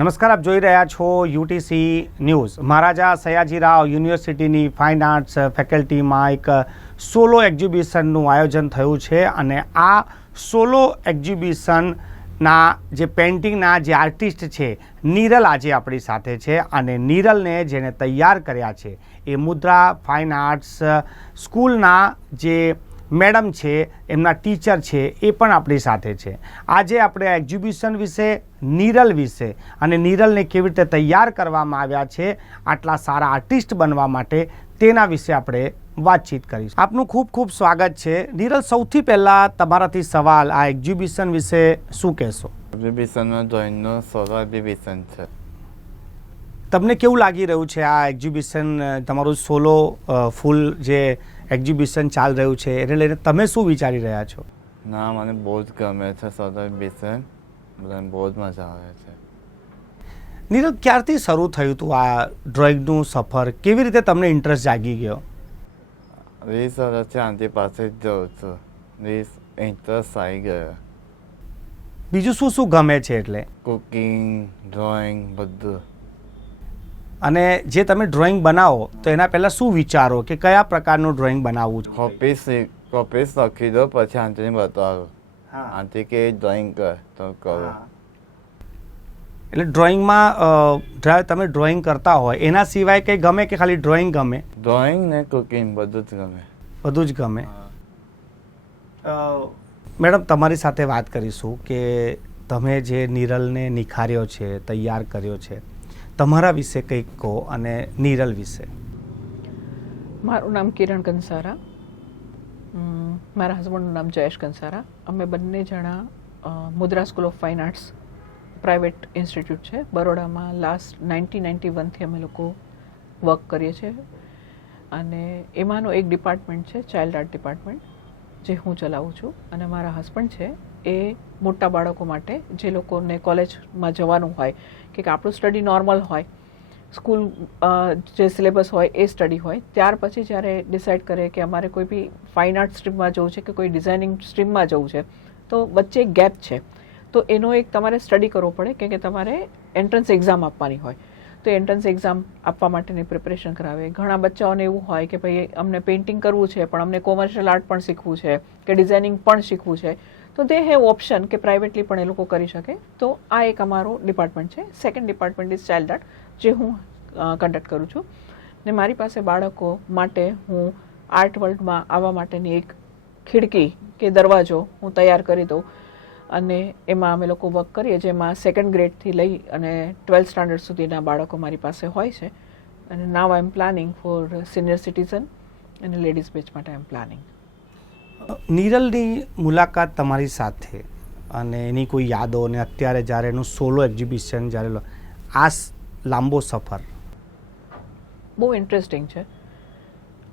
નમસ્કાર, આપ જોઈ રહ્યા છો યુટીસી ન્યૂઝ. મહારાજા સયાજીરાવ યુનિવર્સિટીની ફાઇન આર્ટ્સ ફેકલ્ટીમાં એક સોલો એક્ઝિબિશનનું આયોજન થયું છે અને આ સોલો એક્ઝિબિશનના જે પેઇન્ટિંગના જે આર્ટિસ્ટ છે નીરલ આજે આપણી સાથે છે અને નીરલને જેને તૈયાર કર્યા છે એ મુદ્રા ફાઇન આર્ટ્સ સ્કૂલના જે મેડમ છે, એમના ટીચર છે, એ પણ આપણી સાથે છે. આજે આપણે આ એક્ઝિબિશન વિશે, નીરલ વિશે અને નીરલને કેવી રીતે તૈયાર કરવામાં આવ્યા છે આટલા સારા આર્ટિસ્ટ બનવા માટે તેના વિશે આપણે વાતચીત કરીશું. આપનું ખૂબ ખૂબ સ્વાગત છે. નીરલ, સૌથી પહેલાં તમારાથી સવાલ, આ એક્ઝિબિશન વિશે શું કહેશો? એક્ઝિબિશનમાં ડ્રોઈંગનું સોલો એક્ઝિબિશન છે. તમને કેવું લાગી રહ્યું છે આ એક્ઝિબિશન, તમારું સોલો ફૂલ જે એક્ઝિબિશન ચાલી રહ્યું છે એને લઈને તમે શું વિચારી રહ્યા છો? ના, મને બહુ જ ગમે છે સોલો એક્ઝિબિશન, મને બહુ જ મજા આવે છે. નીરલ, ક્યારથી શરૂ થયું હતું આ ડ્રોઈંગનું સફર? કેવી રીતે તમને ઇન્ટરેસ્ટ જાગી ગયો? 20 વર્ષથી આંટી પાસે જ જાઉં છું, 20 ઇન્ટરેસ્ટ આવી ગયો. બીજું શું શું ગમે છે? એટલે કુકિંગ, ડ્રોઈંગ, બધું. અને જે તમે ડ્રોઈંગ બનાવો તો એના પહેલાં શું વિચારો કે કયા પ્રકારનું ડ્રોઈંગ બનાવવું છે? કોપીસ લખી દો, પછી આંટીને બતાવો. આંટી કે ડ્રોઈંગ કર તો કરો. એટલે ડ્રોઈંગમાં તમે ડ્રોઈંગ કરતા હોય એના સિવાય કંઈ ગમે કે ખાલી ડ્રોઈંગ ગમે? ડ્રોઈંગ ને કુકિંગ બધું જ ગમે. બધું જ ગમે. મેડમ, તમારી સાથે વાત કરીશું કે તમે જે નીરલને નિખાર્યો છે, તૈયાર કર્યો છે, તમારા વિશે કંઈક કહો અને નીરલ વિશે. મારું નામ કિરણ કંસારા, મારા હસબન્ડનું નામ જયેશ કંસારા. અમે બંને જણા Mudra school of fine arts private institute છે બરોડામાં લાસ્ટ 1991થી અમે લોકો વર્ક કરીએ છીએ અને એમાંનો એક ડિપાર્ટમેન્ટ છે ચાઇલ્ડ આર્ટ ડિપાર્ટમેન્ટ, જે હું ચલાવું છું. અને મારા હસબન્ડ છે એ મોટા બાળકો માટે, જે લોકોને કોલેજમાં જવાનું હોય કે આપણું સ્ટડી નોર્મલ હોય, સ્કૂલ જે સિલેબસ હોય એ સ્ટડી હોય, ત્યાર પછી જ્યારે ડિસાઇડ કરે કે અમારે કોઈ બી ફાઇન આર્ટ સ્ટ્રીમમાં જવું છે કે કોઈ ડિઝાઇનિંગ સ્ટ્રીમમાં જવું છે, તો વચ્ચે એક ગેપ છે, તો એનો એક તમારે સ્ટડી કરવો પડે કે તમારે એન્ટ્રન્સ એક્ઝામ આપવાની હોય, તો એન્ટ્રન્સ એક્ઝામ આપવા માટેની પ્રિપરેશન કરાવે. ઘણા બચ્ચાઓને એવું હોય કે ભાઈ અમને પેઇન્ટિંગ કરવું છે પણ અમને કોમર્શિયલ આર્ટ પણ શીખવું છે કે ડિઝાઇનિંગ પણ શીખવું છે, તો દે હેવ ઓપ્શન કે પ્રાઇવેટલી પણ એ લોકો કરી શકે. તો આ એક અમારો ડિપાર્ટમેન્ટ છે. Second department is child art, જે હું કન્ડક્ટ કરું છું. ને મારી પાસે બાળકો માટે હું આર્ટ વર્લ્ડમાં આવવા માટેની એક ખિડકી કે દરવાજો હું તૈયાર કરી દઉં અને એમાં અમે લોકો વર્ક કરીએ, જેમાં સેકન્ડ ગ્રેડથી લઈ અને 12th સ્ટાન્ડર્ડ સુધીના બાળકો મારી પાસે હોય છે. અને નાવ આઈ એમ પ્લાનિંગ ફોર સિનિયર સિટીઝન અને લેડીઝ બેચ માટે આઈ એમ પ્લાનિંગ. નીરલની મુલાકાત તમારી સાથે અને એની કોઈ યાદો, અને અત્યારે જ્યારે એનું સોલો એક્ઝિબિશન જ્યારે આ લાંબો સફર બહુ ઇન્ટરેસ્ટિંગ છે.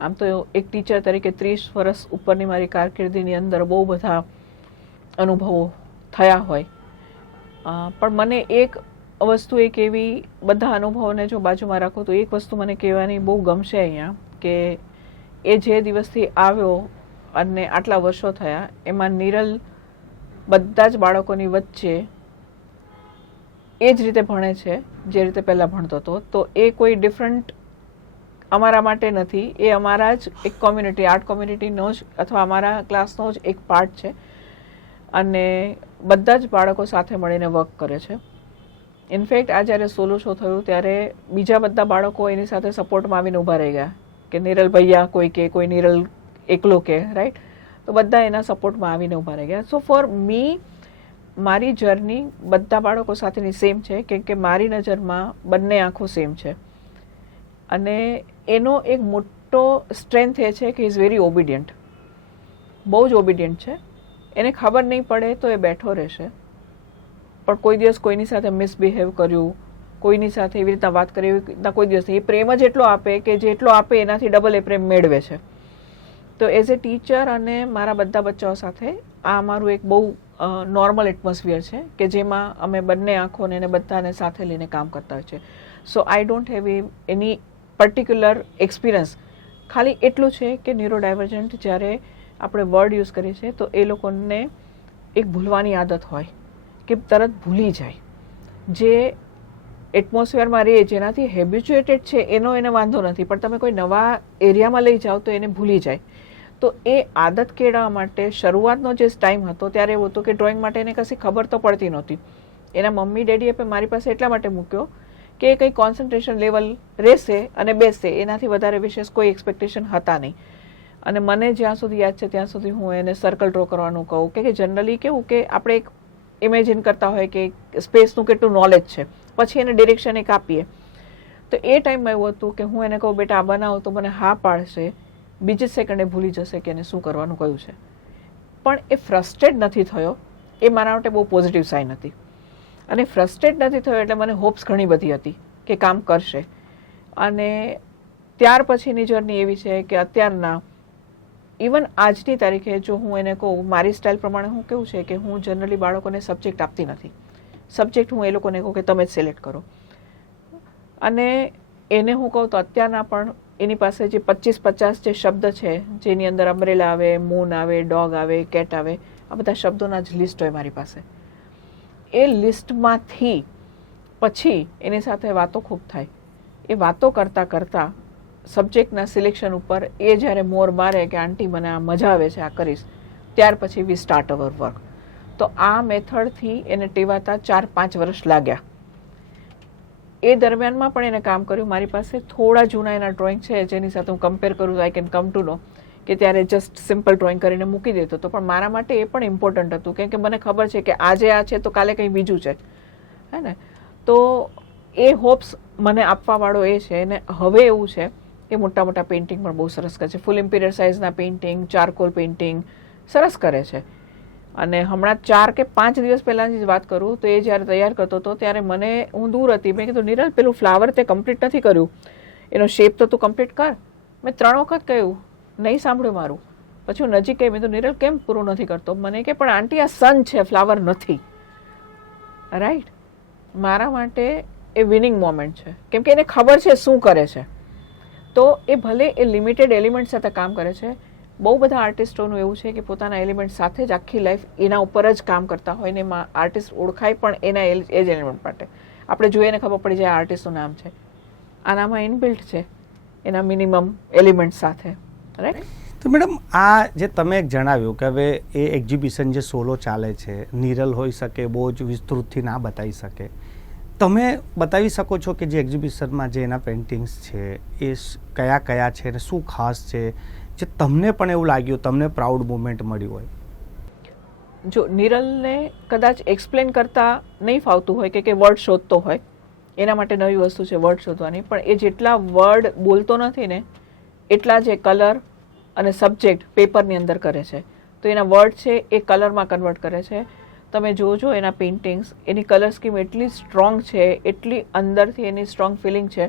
આમ તો એક ટીચર તરીકે 30 વર્ષ ઉપરની મારી કારકિર્દીની અંદર બહુ બધા અનુભવો થયા હોય, પણ મને એક વસ્તુ એક એવી, બધા અનુભવોને જો બાજુમાં રાખો તો એક વસ્તુ મને કહેવાની બહુ ગમશે અહીંયા, કે એ જે દિવસથી આવ્યો અને આટલા વર્ષો થયા એમાં નીરલ બધા જ બાળકોની વચ્ચે એ જ રીતે ભણે છે જે રીતે પહેલાં ભણતો હતો. તો એ કોઈ ડિફરન્ટ અમારા માટે નથી, એ અમારા જ એક કોમ્યુનિટી, આર્ટ કોમ્યુનિટીનો જ અથવા અમારા ક્લાસનો જ એક પાર્ટ છે અને બધા જ બાળકો સાથે મળીને વર્ક કરે છે. ઇનફેક્ટ આ જ્યારે સોલો શો થયું ત્યારે બીજા બધા બાળકો એની સાથે સપોર્ટમાં આવીને ઊભા રહી ગયા કે નીરલ ભૈયા કોઈ કે, કોઈ નીરલ એકલો કે, રાઈટ? તો બધા એના સપોર્ટમાં આવીને ઊભા રહી ગયા. સો ફોર મી, મારી જર્ની બધા બાળકો સાથેની સેમ છે, કેમ કે મારી નજરમાં બંને આંખો સેમ છે. અને એનો એક મોટો સ્ટ્રેન્થ એ છે કે ઇઝ વેરી ઓબિડિયન્ટ, બહુ જ ઓબિડિયન્ટ છે. એને ખબર નહીં પડે તો એ બેઠો રહેશે, પણ કોઈ દિવસ કોઈની સાથે મિસબિહેવ કર્યું, કોઈની સાથે એવી રીતના વાત કરી, એવી રીતના કોઈ દિવસ નહીં. એ પ્રેમ જ એટલો આપે કે જેટલો આપે એનાથી ડબલ એ પ્રેમ મેળવે છે. તો એઝ એ ટીચર અને મારા બધા બચ્ચાઓ સાથે આ અમારું એક બહુ નોર્મલ એટમોસ્ફિયર છે કે જેમાં અમે બંને આંખોને એને બધાને સાથે લઈને કામ કરતા હોય છે. So I don't have any particular experience. ખાલી એટલું છે કે ન્યુરો ડાયવર્જન્ટ જ્યારે આપણે વર્ડ યુઝ કરીએ છીએ તો એ લોકોને એક ભૂલવાની આદત હોય કે તરત ભૂલી જાય, જે એટમોસ્ફિયરમાં રહે, જેનાથી હેબિચ્યુએટેડ છે, એનો એને વાંધો નથી, પણ તમે કોઈ નવા એરિયામાં લઈ જાઓ તો એને ભૂલી જાય. તો એ આદત કેળવવા માટે શરૂઆતનો જે ટાઈમ હતો ત્યારે એવું હતું કે ડ્રોઈંગ માટે એને કશી ખબર તો પડતી નહોતી. એના મમ્મી ડેડીએ પણ મારી પાસે એટલા માટે મૂક્યો કે કંઈ કોન્સન્ટ્રેશન લેવલ રહેશે અને બેસશે, એનાથી વધારે વિશેષ કોઈ એક્સપેક્ટેશન હતા નહીં. અને મને જ્યાં સુધી યાદ છે ત્યાં સુધી હું એને સર્કલ ડ્રો કરવાનું કહું કે જનરલી કેવું કે આપણે એક ઇમેજિન કરતા હોય કે સ્પેસનું કેટલું નોલેજ છે, પછી એને ડિરેક્શન એક આપીએ. તો એ ટાઈમમાં એવું હતું કે હું એને કહું બેટા આ બનાવો તો મને હા પાડશે, બીજી સેકન્ડે ભૂલી જશે કે એને શું કરવાનું કહ્યું છે. પણ એ ફ્રસ્ટ્રેટ નથી થયો, એ મારા માટે બહુ પોઝિટિવ સાઇન હતી. અને ફ્રસ્ટ્રેટ નથી થયો એટલે મને હોપ્સ ઘણી બધી હતી કે કામ કરશે. અને ત્યાર પછીની જર્ની એવી છે કે અત્યારના ઇવન આજની તારીખે જો હું એને કહું, મારી સ્ટાઇલ પ્રમાણે હું કેવું છે કે હું જનરલી બાળકોને સબ્જેક્ટ આપતી નથી. સબ્જેક્ટ હું એ લોકોને કહું કે તમે જ સિલેક્ટ કરો. અને એને હું કહું તો અત્યારના પણ એની પાસે જે 25-50 જે શબ્દ છે, જેની અંદર અમ્બ્રેલા આવે, મૂન આવે, ડોગ આવે, કેટ આવે, આ બધા શબ્દોના જ લિસ્ટ હોય મારી પાસે. એ લિસ્ટમાંથી પછી એની સાથે વાતો ખૂબ થાય. એ વાતો કરતાં કરતાં સબ્જેક્ટના સિલેક્શન ઉપર એ જ્યારે મોર મારે કે આંટી મને આ મજા આવે છે, આ કરીશ, ત્યાર પછી વી સ્ટાર્ટ અવર વર્ક. તો આ મેથડથી એને ટેવાતા 4-5 વર્ષ લાગ્યા. એ દરમિયાનમાં પણ એને કામ કર્યું. મારી પાસે થોડા જૂના એના ડ્રોઈંગ છે જેની સાથે હું કમ્પેર કરું તો આઈ કેન કમ ટુ નો કે ત્યારે જસ્ટ સિમ્પલ ડ્રોઈંગ કરીને મૂકી દેતો હતો. પણ મારા માટે એ પણ ઇમ્પોર્ટન્ટ હતું કેમ કે મને ખબર છે કે આજે આ છે તો કાલે કંઈ બીજું છે, હે ને. તો એ હોપ્સ મને આપવાવાળો એ છે. અને હવે એવું છે કે મોટા મોટા પેઇન્ટિંગ પણ બહુ સરસ કરે છે. ફૂલ ઇમ્પિરિયર સાઇઝના પેઇન્ટિંગ, ચારકોલ પેઇન્ટિંગ સરસ કરે છે. અને હમણાં 4 કે 5 દિવસ પહેલાંની જ વાત કરું તો એ જ્યારે તૈયાર કરતો હતો ત્યારે મને, હું દૂર હતી, મેં કીધું નિરલ પેલું ફ્લાવર તે કમ્પ્લીટ નથી કર્યું, એનો શેપ તો તું કમ્પ્લીટ કર. મેં 3 વખત કહ્યું, નહીં સાંભળ્યું મારું. પછી હું નજીક કહી, મેં તો નિરલ કેમ પૂરું નથી કરતો? મને કે પણ આંટી આ સન છે, ફ્લાવર નથી. રાઈટ. મારા માટે એ વિનિંગ મોમેન્ટ છે કેમ કે એને ખબર છે શું કરે છે. તો એ ભલે એ લિમિટેડ એલિમેન્ટ સાથે કામ કરે છે. બહુ બધા આર્ટિસ્ટોનું એવું છે કે પોતાના એલિમેન્ટ સાથે જ આખી લાઈફ એના ઉપર જ કામ કરતા હોય ને એમાં આર્ટિસ્ટ ઓળખાય પણ એના એ જ એલિમેન્ટ માટે. આપણે જોઈએ ને ખબર પડી જાય આ આર્ટિસ્ટનું નામ છે. આનામાં ઇનબિલ્ટ છે એના મિનિમમ એલિમેન્ટ સાથે. રાઈટ. તો મેડમ આ જે તમે એક જણાવ્યું કે હવે એ એક્ઝિબિશન જે સોલો ચાલે છે, નિરલ હોઈ શકે, બહુ જ વિસ્તૃતથી ના બતાવી શકે, તમે બતાવી શકો છો કે જે એક્ઝિબિશનમાં જે એના પેઇન્ટિંગ્સ છે એ કયા કયા છે અને શું ખાસ છે જે તમને પણ એવું લાગ્યું, તમને પ્રાઉડ મોમેન્ટ મળ્યું હોય? જો નિરલને કદાચ એક્સપ્લેન કરતા નહીં ફાવતું હોય કે વર્ડ શોધતો હોય, એના માટે નવી વસ્તુ છે વર્ડ શોધવાની. પણ એ જેટલા વર્ડ બોલતો નથી ને એટલા જ એ કલર અને સબ્જેક્ટ પેપરની અંદર કરે છે. તો એના વર્ડ છે એ કલરમાં કન્વર્ટ કરે છે. તમે જોજો એના પેઇન્ટિંગ્સ, એની કલર સ્કીમ એટલી સ્ટ્રોંગ છે, એટલી અંદરથી એની સ્ટ્રોંગ ફિલિંગ છે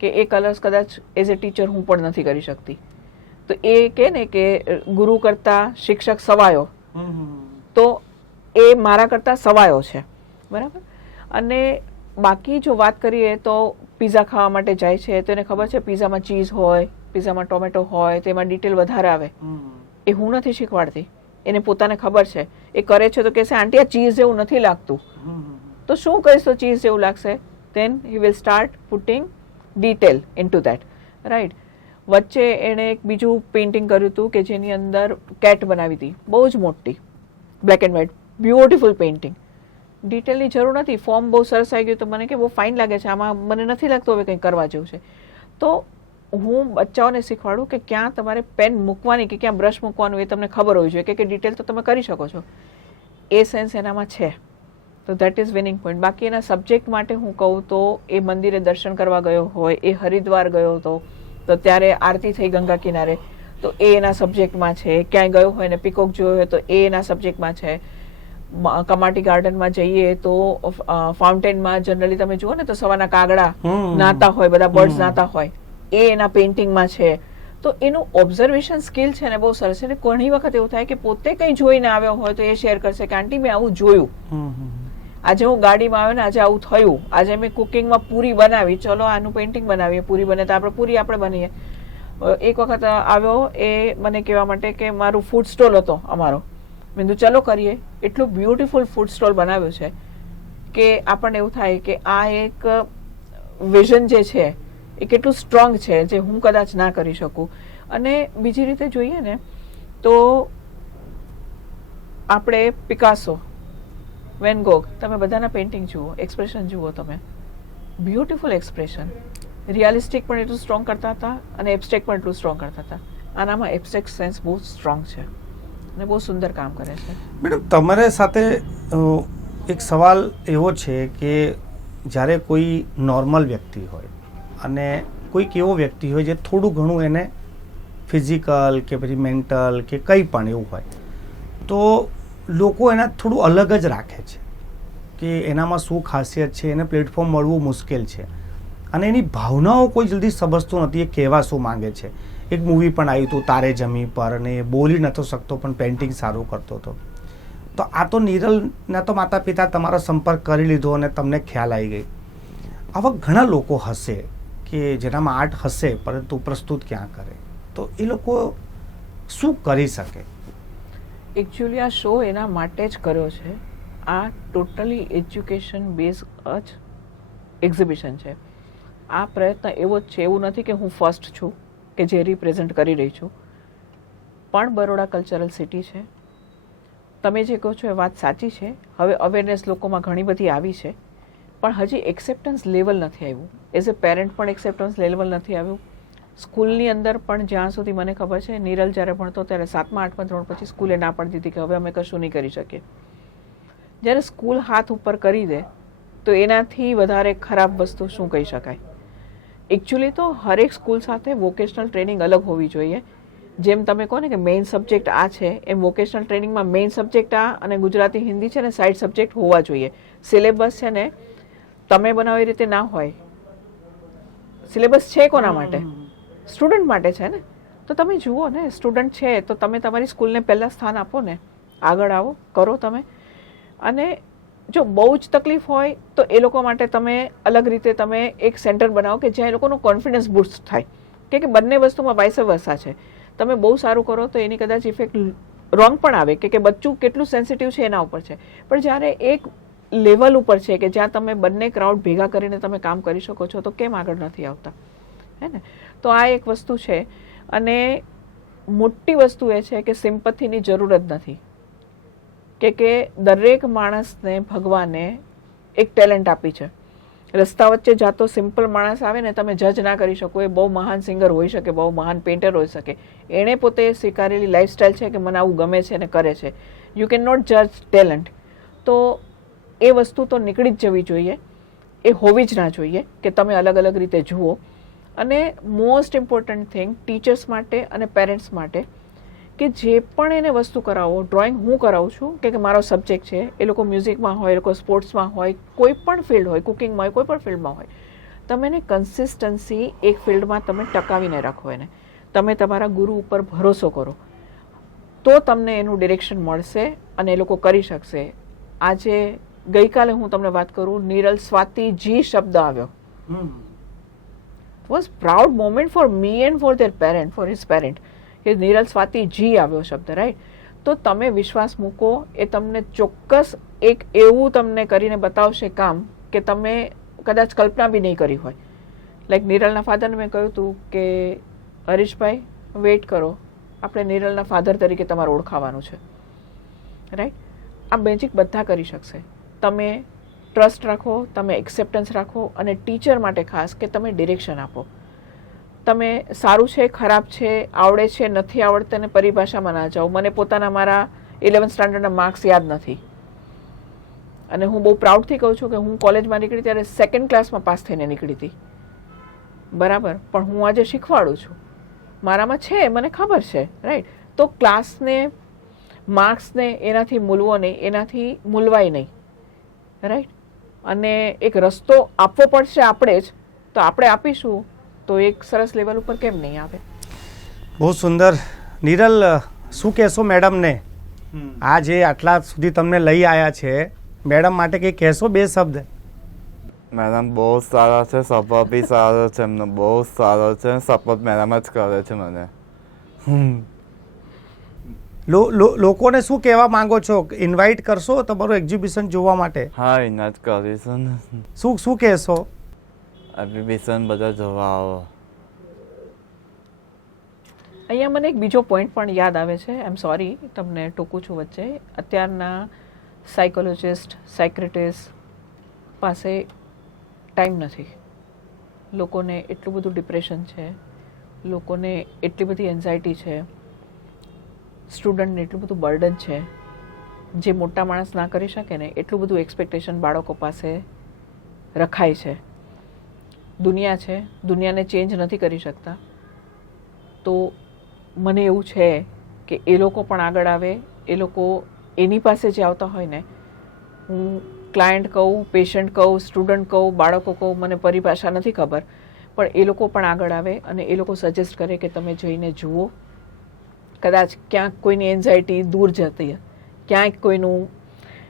કે એ કલર્સ કદાચ એઝ એ ટીચર હું પણ નથી કરી શકતી. તો એ કે ને કે ગુરુ કરતા શિક્ષક સવાયો, તો એ મારા કરતા સવાયો છે. બરાબર. અને બાકી જો વાત કરીએ તો પીઝા ખાવા માટે જાય છે તો એને ખબર છે પીઝામાં ચીઝ હોય, પીઝામાં ટોમેટો હોય, તો એમાં ડિટેલ વધારે આવે. એ હું નથી શીખવાડતી, એને પોતાને ખબર છે. એ કરે છે તો કહેશે આંટી આ ચીઝ જેવું નથી લાગતું. તો શું કહીશ તો ચીઝ જેવું લાગશે? then he will start putting detail into that. Right. વચ્ચે એણે એક બીજું પેઇન્ટિંગ કર્યું હતું કે જેની અંદર કેટ બનાવી હતી, બહુ જ મોટી, black and white, beautiful painting. ડિટેલની જરૂર નથી, ફોર્મ બહુ સરસ આવી ગયું તો મને કે બહુ ફાઇન લાગે છે, આમાં મને નથી લાગતું હવે કંઈ કરવા જેવું છે. તો હું બચ્ચાઓને શીખવાડું કે ક્યાં તમારે પેન મૂકવાની કે ક્યાં બ્રશ મૂકવાનું એ તમને ખબર હોવી જોઈએ કે ડિટેલ તો તમે કરી શકો છો. એ સેન્સ એનામાં છે. તો દેટ ઇઝ વિનિંગ પોઈન્ટ. બાકી એના સબ્જેક્ટ માટે હું કહું તો એ મંદિરે દર્શન કરવા ગયો હોય, એ હરિદ્વાર ગયો હતો તો ત્યારે આરતી થઈ ગંગા કિનારે, તો એ એના સબ્જેક્ટમાં છે. ક્યાંય ગયો હોય ને પીકોક જોયો હોય તો એ એના સબ્જેક્ટમાં છે. કમાટી ગાર્ડનમાં જઈએ તો ફાઉન્ટેનમાં જનરલી તમે જુઓ ને તો સવારના કાગડા નાતા હોય, બધા બર્ડ્સ નાતા હોય, એ એના પેઇન્ટિંગમાં છે. તો એનું ઓબ્ઝર્વેશન સ્કિલ છે ને બહુ સરસ છે. અને ઘણી વખત એવું થાય કે પોતે કંઈ જોઈને આવ્યો હોય તો એ શેર કરશે કે આંટી મેં આવું જોયું, આજે હું ગાડીમાં આવ્યો ને આજે આવું થયું, આજે મેં કુકિંગમાં પૂરી બનાવી, ચલો આનું પેઇન્ટિંગ બનાવીએ, પૂરી બને તો આપણે પૂરી આપણે બનાવીએ. એક વખત આવ્યો એ મને કહેવા માટે કે મારું ફૂડ સ્ટોલ હતો અમારો, મેં કીધું ચલો કરીએ. એટલું બ્યુટીફુલ ફૂડ સ્ટોલ બનાવ્યું છે. કે આપણને એવું થાય કે આ એક વિઝન જે છે એ કેટલું સ્ટ્રોંગ છે જે હું કદાચ ના કરી શકું. અને બીજી રીતે જોઈએ ને તો આપણે પિકાસો, વેન ગોગ, તમે બધાના પેઇન્ટિંગ જુઓ, એક્સપ્રેશન જુઓ, તમે બ્યુટિફુલ એક્સપ્રેશન, રિયાલિસ્ટિક પણ એટલું સ્ટ્રોંગ કરતા હતા અને એબ્સ્ટ્રેક્ટ પણ એટલું સ્ટ્રોંગ કરતા હતા. આનામાં એબ્સ્ટ્રેક્ટ સેન્સ બહુ સ્ટ્રોંગ છે અને બહુ સુંદર કામ કરે છે. મેડમ, તમારી સાથે એક સવાલ એવો છે કે જ્યારે કોઈ નોર્મલ વ્યક્તિ હોય અને કોઈક એવો વ્યક્તિ હોય જે થોડું ઘણું એને ફિઝિકલ કે પછી મેન્ટલ કે કંઈ પણ એવું હોય, તો લોકો એના થોડું અલગ જ રાખે છે કે એનામાં શું ખાસિયત છે, એને પ્લેટફોર્મ મળવું મુશ્કેલ છે અને એની ભાવનાઓ કોઈ જલ્દી સમજતું નથી, એ કહેવા શું માંગે છે. એક મૂવી પણ આવ્યું હતું તારે જમી પર, અને એ બોલી નહોતો શકતો પણ પેઇન્ટિંગ સારું કરતો હતો. તો આ તો નિરલના તો માતા પિતા તમારો સંપર્ક કરી લીધો અને તમને ખ્યાલ આવી ગઈ. આવા ઘણા લોકો હશે કે જેનામાં આર્ટ હશે પરંતુ પ્રસ્તુત ક્યાં કરે, તો એ લોકો શું કરી શકે? એકચ્યુઅલી આ શો એના માટે જ કર્યો છે. આ ટોટલી એજ્યુકેશન બેઝ જ એક્ઝિબિશન છે. આ પ્રયત્ન એવો જ છે, એવું નથી કે હું ફર્સ્ટ છું કે જે રિપ્રેઝન્ટ કરી રહી છું, પણ બરોડા કલ્ચરલ સિટી છે. તમે જે કહો છો એ વાત સાચી છે. હવે અવેરનેસ લોકોમાં ઘણી બધી આવી છે, પણ હજી એક્સેપ્ટન્સ લેવલ નથી આવ્યું. એઝ એ પેરેન્ટ પણ એક્સેપ્ટન્સ લેવલ નથી આવ્યું. સ્કૂલની અંદર પણ જ્યાં સુધી મને ખબર છે, નિરલ જ્યારે ભણતો ત્યારે 7મા 8મા ધોરણ પછી સ્કૂલે ના પાડી દીધી કે હવે અમે કશું નહીં કરી શકીએ. જ્યારે સ્કૂલ હાથ ઉપર કરી દે તો એનાથી વધારે ખરાબ વસ્તુ શું કહી શકાય. એકચ્યુઅલી તો હરેક સ્કૂલ સાથે વોકેશનલ ટ્રેનિંગ અલગ હોવી જોઈએ. જેમ તમે કહો ને કે મેઇન સબ્જેક્ટ આ છે, એમ વોકેશનલ ટ્રેનિંગમાં મેઇન સબ્જેક્ટ આ અને ગુજરાતી હિન્દી છે ને સાઇડ સબ્જેક્ટ હોવા જોઈએ. સિલેબસ છે ને તમે બનાવો એ રીતે ના હોય. સિલેબસ છે કોના માટે? સ્ટુડન્ટ માટે છે ને. તો તમે જુઓ ને, સ્ટુડન્ટ છે તો તમે તમારી સ્કૂલને પહેલાં સ્થાન આપો ને, આગળ આવો, કરો તમે. અને જો બહુ જ તકલીફ હોય તો એ લોકો માટે તમે અલગ રીતે તમે એક સેન્ટર બનાવો કે જ્યાં એ લોકોનો કોન્ફિડન્સ બૂસ્ટ થાય. કે બંને વસ્તુમાં વાઇસ વર્સા છે. તમે બહુ સારું કરો તો એની કદાચ ઇફેક્ટ રોંગ પણ આવે કે બચ્ચું કેટલું સેન્સિટિવ છે એના ઉપર છે. પણ જ્યારે એક લેવલ ઉપર છે કે જ્યાં તમે બંને ક્રાઉડ ભેગા કરીને તમે કામ કરી શકો છો, તો કેમ આગળ નથી આવતા? હે ને? તો આ એક વસ્તુ છે. અને મોટી વસ્તુ એ છે કે સિમ્પથીની જરૂર જ નથી. કે દરેક માણસને ભગવાને એક ટેલેન્ટ આપી છે. રસ્તા વચ્ચે જાતો સિમ્પલ માણસ આવે ને, તમે જજ ના કરી શકો. એ બહુ મહાન સિંગર હોઈ શકે, બહુ મહાન પેઇન્ટર હોઈ શકે. એણે પોતે સ્વીકારેલી લાઈફસ્ટાઈલ છે કે મને આવું ગમે છે અને કરે છે. યુ કેન નોટ જજ ટેલેન્ટ. તો એ વસ્તુ તો નીકળી જ જવી જોઈએ. એ હોવી જ ના જોઈએ કે તમે અલગ અલગ રીતે જુઓ. અને મોસ્ટ ઇમ્પોર્ટન્ટ થિંગ ટીચર્સ માટે અને પેરેન્ટ્સ માટે કે જે પણ એને વસ્તુ કરાવો, ડ્રોઈંગ હું કરાવું છું કે મારો સબ્જેક્ટ છે, એ લોકો મ્યુઝિકમાં હોય, એ લોકો સ્પોર્ટ્સમાં હોય, કોઈ પણ ફિલ્ડ હોય, કુકિંગમાં હોય, કોઈ પણ ફિલ્ડમાં હોય, તમે એને કન્સિસ્ટન્સી એક ફિલ્ડમાં તમે ટકાવીને રાખો. એને તમે તમારા ગુરુ ઉપર ભરોસો કરો તો તમને એનું ડિરેક્શન મળશે અને એ લોકો કરી શકશે. આજે ગઈકાલે હું તમને વાત કરું, નિરલ સ્વાતિ જી શબ્દ આવ્યો. Was proud moment for me and four there parent, for his parent, કે નિરલ સ્વાતિ જી આવ્યો શબ્દ, રાઈટ? તો તમે વિશ્વાસ મૂકો, એ તમને ચોક્કસ એક એવું તમને કરીને બતાવશે કામ કે તમે કદાચ કલ્પના બી નહીં કરી હોય. લાઈક નિરલના ફાધરને મેં કહ્યું હતું કે હરીશભાઈ વેઇટ કરો, આપણે નિરલના ફાધર તરીકે તમારે ઓળખાવાનું છે, રાઈટ? આ મેજિક બધા કરી શકશે. તમે ટ્રસ્ટ રાખો, તમે એક્સેપ્ટન્સ રાખો, અને ટીચર માટે ખાસ કે તમે ડિરેક્શન આપો. તમે સારું છે, ખરાબ છે, આવડે છે, નથી આવડતું, અને પરિભાષામાં ના જાઓ. મને પોતાના મારા 11th સ્ટાન્ડર્ડના માર્ક્સ યાદ નથી, અને હું બહુ પ્રાઉડથી કહું છું કે હું કોલેજમાં નીકળી ત્યારે 2nd ક્લાસમાં પાસ થઈને નીકળી હતી, બરાબર? પણ હું આજે શીખવાડું છું, મારામાં છે, મને ખબર છે, રાઈટ? તો ક્લાસને, માર્ક્સને એનાથી મૂલવો નહીં, એનાથી મૂલવાય નહીં, રાઈટ? અને એક રસ્તો આપવો પડશે આપણે જ, તો આપણે આપીશું તો એક સરસ લેવલ ઉપર કેમ નહીં આવે? બહુ સુંદર. નિરલ, શું કહેશો મેડમને? આ જે આટલા સુધી તમને લઈ આવ્યા છે, મેડમ માટે કંઈ કહેશો? 2 શબ્દ. મેડમ બહુ સારા છે, સ્વભાવ બી સારો છે એમનો, બહુ સારો છે. સપોર્ટ મેડમ જ કરે છે મને. લોકોને શું કહેવા માંગો છો? ઇન્વાઇટ કરશો તમારું એક્ઝિબિશન જોવા માટે? હા એના જ કરીશું ને. શું કહેશો? એક્ઝિબિશન બધા જોવા આવો. અહીંયા મને એક બીજો પોઈન્ટ પણ યાદ આવે છે. આઈ એમ સોરી, તમને ટોકું છું વચ્ચે. અત્યારના સાયકોલોજિસ્ટ, સાયક્રેટિસ્ટ પાસે ટાઈમ નથી. લોકોને એટલું બધું ડિપ્રેશન છે, લોકોને એટલી બધી એન્ઝાયટી છે, સ્ટુડન્ટને એટલું બધું બર્ડન છે, જે મોટા માણસ ના કરી શકે ને એટલું બધું એક્સપેક્ટેશન બાળકો પાસે રખાય છે. દુનિયા છે, દુનિયાને ચેન્જ નથી કરી શકતા. તો મને એવું છે કે એ લોકો પણ આગળ આવે. એ લોકો એની પાસે જે આવતા હોય ને, હું ક્લાયન્ટ કહું, પેશન્ટ કહું, સ્ટુડન્ટ કહું, બાળકો કહું, મને પરિભાષા નથી ખબર, પણ એ લોકો પણ આગળ આવે અને એ લોકો સજેસ્ટ કરે કે તમે જઈને જુઓ. કદાચ ક્યાંક કોઈની એન્ઝાયટી દૂર જતી, ક્યાંક કોઈનું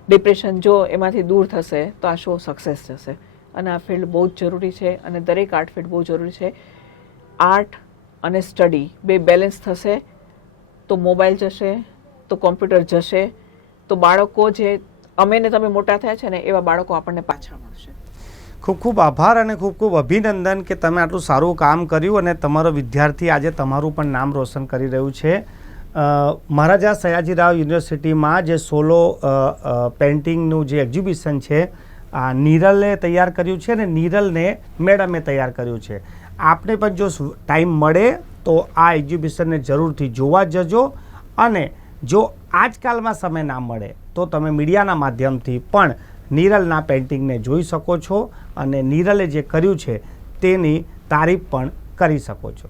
ડિપ્રેશન જો એમાંથી દૂર થશે તો આ શો સક્સેસ થશે. અને આ ફિલ્ડ બહુ જ જરૂરી છે અને દરેક આર્ટ ફિલ્ડ બહુ જરૂરી છે. આર્ટ અને સ્ટડી બે બેલેન્સ થશે તો મોબાઈલ જશે, તો કોમ્પ્યુટર જશે, તો બાળકો જે અમે ને તમે મોટા થયા છે ને એવા બાળકો આપણને પાછા મળશે. ખૂબ ખૂબ આભાર અને ખૂબ ખૂબ અભિનંદન કે તમે આટલું સારું કામ કર્યું અને તમારો વિદ્યાર્થી આજે તમારું પણ નામ રોશન કરી રહ્યું છે. મહારાજા સયાજીરાવ યુનિવર્સિટીમાં જે સોલો પેઇન્ટિંગનું જે એક્ઝિબિશન છે, નીરલે તૈયાર કર્યું છે અને નીરલને મેડમે તૈયાર કર્યું છે. આપને પણ જો ટાઈમ મળે તો આ એક્ઝિબિશનને જરૂરથી જોવા જજો. અને જો આજકાલમાં સમય ના મળે તો તમે મીડિયાના માધ્યમથી પણ નીરલના પેઇન્ટિંગને જોઈ શકો છો અને નીરલે જે કર્યું છે તેની તારીફ પણ કરી શકો છો.